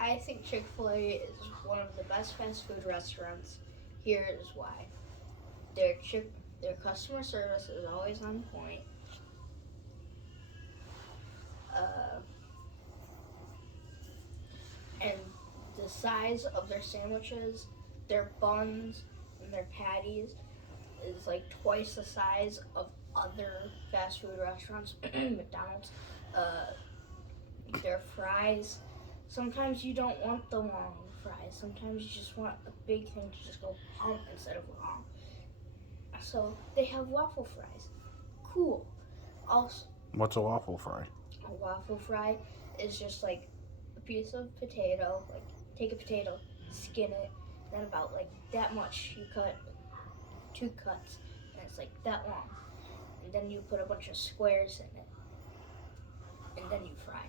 I think Chick-fil-A is one of the best fast food restaurants. Here is why. Their customer service is always on point. Uh, and the size of their sandwiches, their buns, and their patties is like twice the size of other fast food restaurants, McDonald's. Uh, their fries. Sometimes you don't want the long fries. Sometimes you just want a big thing to just go pump instead of long. So they have waffle fries. Cool. Also, What's a waffle fry? a waffle fry is just like a piece of potato. Like take a potato, skin it, then about like that much you cut two cuts, and it's like that long. And then you put a bunch of squares in it, and then you fry it.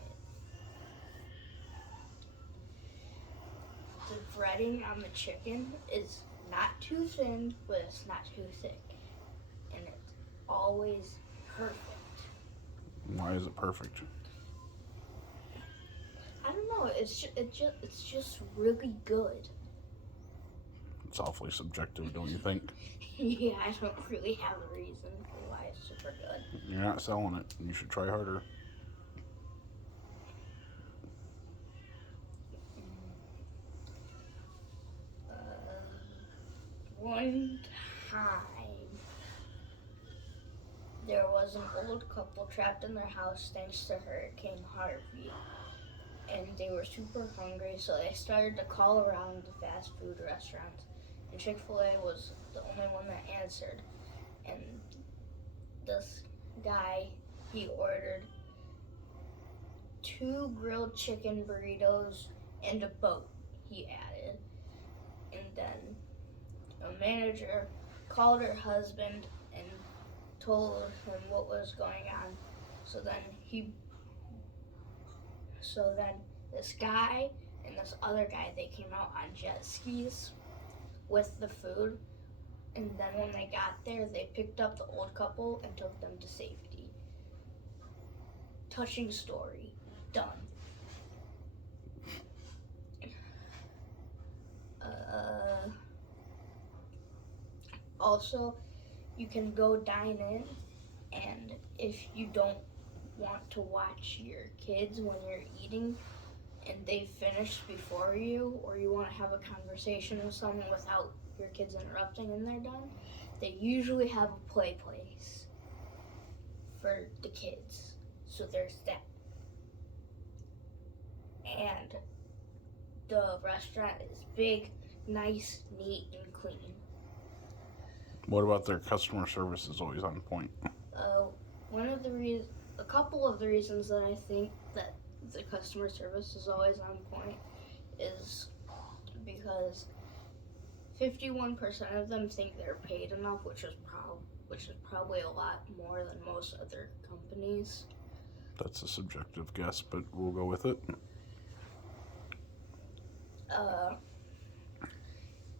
The breading on the chicken is not too thin, but it's not too thick, and it's always perfect. Why is it perfect? I don't know. It's just really good. It's awfully subjective, don't you think? Yeah, I don't really have a reason for why it's super good. You're not selling it. You should try harder. One time, there was an old couple trapped in their house thanks to Hurricane Harvey. And they were super hungry, so they started to call around the fast food restaurants. And Chick-fil-A was the only one that answered. And this guy, he ordered 2 grilled chicken burritos and a boat, he added. And then a manager called her husband and told him what was going on. So then this guy and this other guy, they came out on jet skis with the food. And then when they got there, they picked up the old couple and took them to safety. Touching story. Done. Also, you can go dine in, and if you don't want to watch your kids when you're eating and they've finished before you, or you want to have a conversation with someone without your kids interrupting and they're done, they usually have a play place for the kids. So there's that. And the restaurant is big, nice, neat, and clean. What about their customer service is always on point? A couple of the reasons that I think that the customer service is always on point is because 51% of them think they're paid enough, which is probably a lot more than most other companies. That's a subjective guess, but we'll go with it.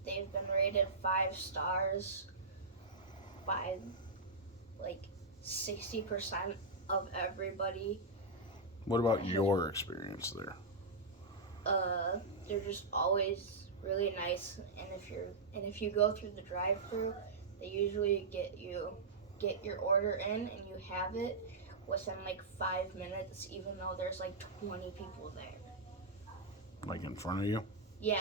They've been rated 5 stars by like 60% of everybody. What about your experience there? They're just always really nice, and if you go through the drive-thru, they usually get your order in and you have it within like 5 minutes, even though there's like 20 people there. Like in front of you? Yeah,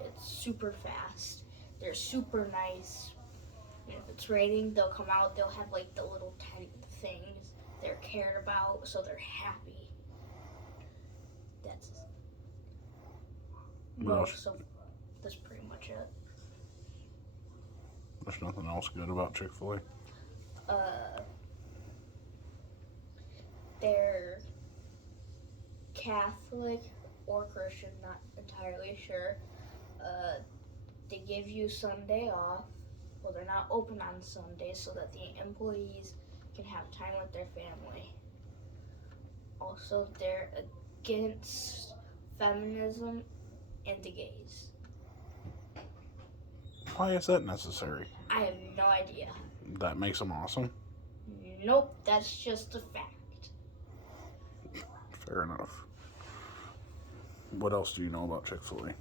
it's super fast. They're super nice. And if it's raining, they'll come out. They'll have like the little tent things they're cared about, so they're happy. That's that's pretty much it. There's nothing else good about Chick-fil-A? They're Catholic or Christian, not entirely sure. They give you Sunday off. Well, they're not open on Sundays so that the employees can have time with their family. Also, they're against feminism and the gays. Why is that necessary? I have no idea. That makes them awesome? Nope, that's just a fact. Fair enough. What else do you know about Chick-fil-A?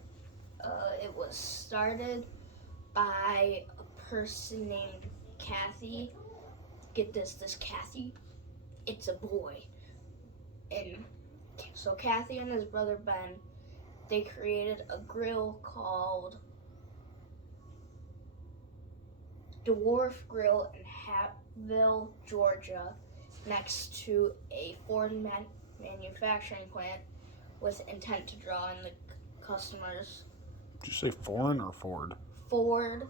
It was started by a person named Kathy. Get this Kathy, it's a boy. And so Kathy and his brother Ben, they created a grill called Dwarf Grill in Hattville, Georgia, next to a Ford manufacturing plant with intent to draw in the customers. Did you say foreign or Ford? Ford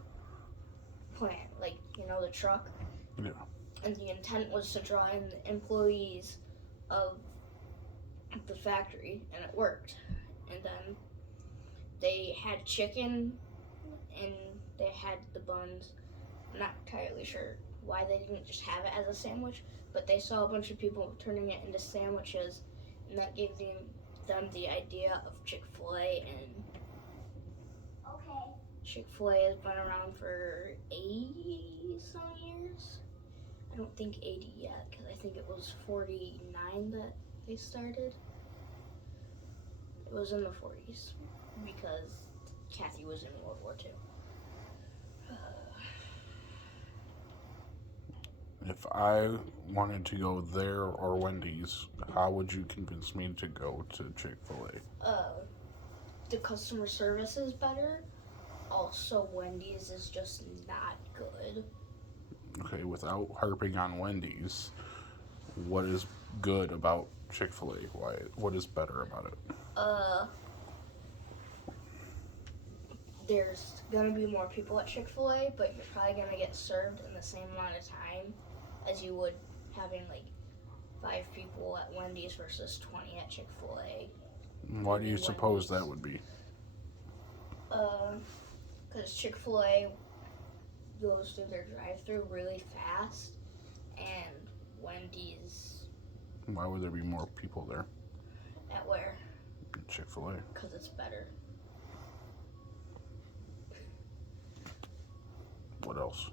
plant, like, the truck. Yeah. And the intent was to draw in the employees of the factory, and it worked. And then they had chicken, and they had the buns. I'm not entirely sure why they didn't just have it as a sandwich, but they saw a bunch of people turning it into sandwiches, and that gave them the idea of Chick-fil-A. And Chick-fil-A has been around for 80-some years. I don't think 80 yet, because I think it was 49 that they started. It was in the 40s, because Kathy was in World War II. If I wanted to go there or Wendy's, how would you convince me to go to Chick-fil-A? The customer service is better. Also, Wendy's is just not good. Okay, without harping on Wendy's, what is good about Chick-fil-A? What is better about it? There's gonna be more people at Chick-fil-A, but you're probably gonna get served in the same amount of time as you would having like 5 people at Wendy's versus 20 at Chick-fil-A. Why do you suppose that would be? Because Chick-fil-A goes through their drive-thru really fast, and Wendy's. Why would there be more people there? At where? Chick-fil-A. Because it's better. What else?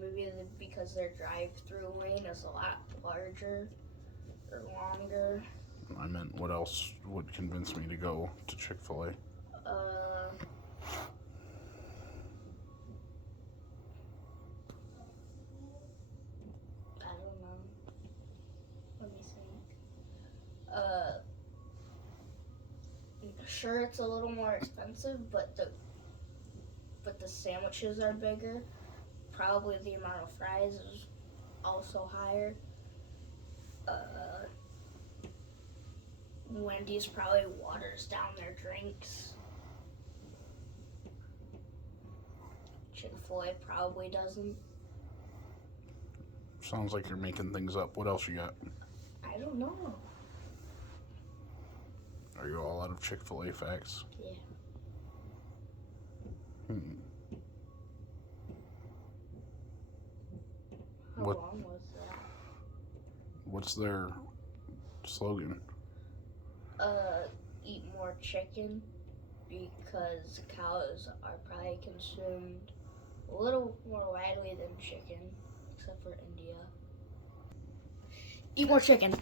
Maybe because their drive-through lane is a lot larger or longer. I meant what else would convince me to go to Chick-fil-A? I don't know. Let me think. Sure, it's a little more expensive, but the sandwiches are bigger. Probably the amount of fries is also higher. Wendy's probably waters down their drinks. Chick-fil-A probably doesn't. Sounds like you're making things up. What else you got? I don't know. Are you all out of Chick-fil-A facts? Yeah. How What- long was that? What's their slogan? Eat more chicken, because cows are probably consumed a little more widely than chicken, except for India. Eat more chicken.